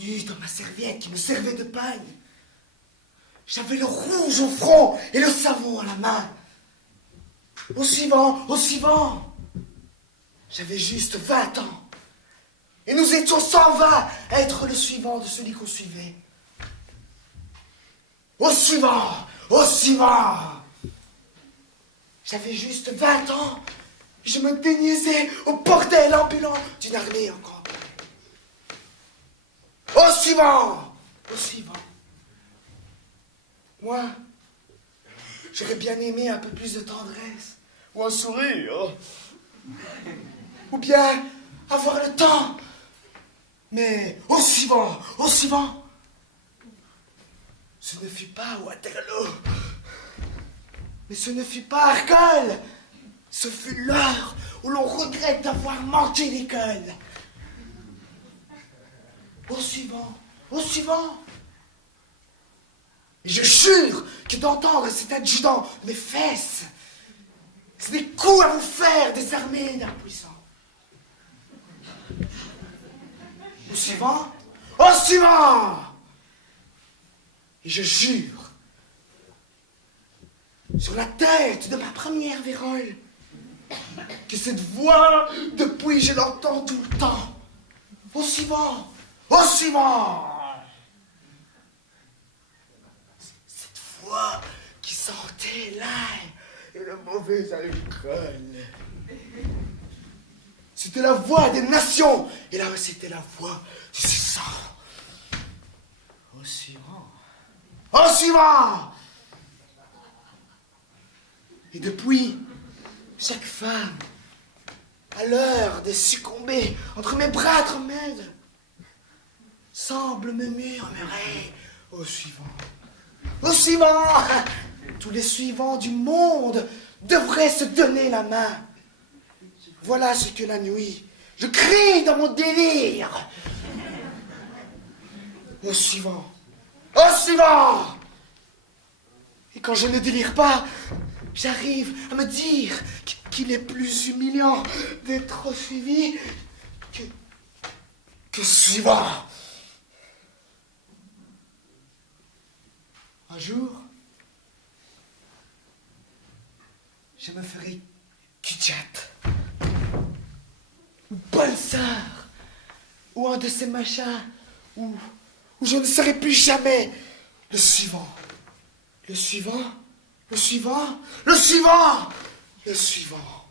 nu dans ma serviette qui me servait de pagne. J'avais le rouge au front et le savon à la main. Au suivant, au suivant. J'avais juste 20 ans. Et nous étions 120 à être le suivant de celui qu'on suivait. Au suivant, au suivant. J'avais juste 20 ans. Je me déniaisais au bordel ambulant d'une armée en campagne. Au suivant, au suivant. Moi, j'aurais bien aimé un peu plus de tendresse. Ou un sourire. Ou bien avoir le temps. Mais au suivant, au suivant. Ce ne fut pas Waterloo. Mais ce ne fut pas Arcole. Ce fut l'heure où l'on regrette d'avoir manqué l'école. Au suivant, au suivant. Et je jure que d'entendre cet adjudant mes fesses, c'est des coups à vous faire des armées d'impuissants. Au suivant, au suivant. Et je jure, sur la tête de ma première vérole, que cette voix, depuis je l'entends tout le temps. Au suivant, au suivant. Cette voix qui sentait l'ail et le mauvais alcool. C'était la voix des nations, et là c'était la voix du sang. Au suivant, au suivant. Et depuis, chaque femme, à l'heure de succomber entre mes bras tremèdes, semble me murmurer au suivant. Au suivant. Tous les suivants du monde devraient se donner la main. Voilà ce que la nuit, je crie dans mon délire. Au suivant. Au suivant. Et quand je ne délire pas, j'arrive à me dire qu'il est plus humiliant d'être suivi que suivant. Un jour, je me ferai Kudjat, ou Bolsard, ou un de ces machins où je ne serai plus jamais le suivant. Le suivant, le suivant, le suivant, le suivant.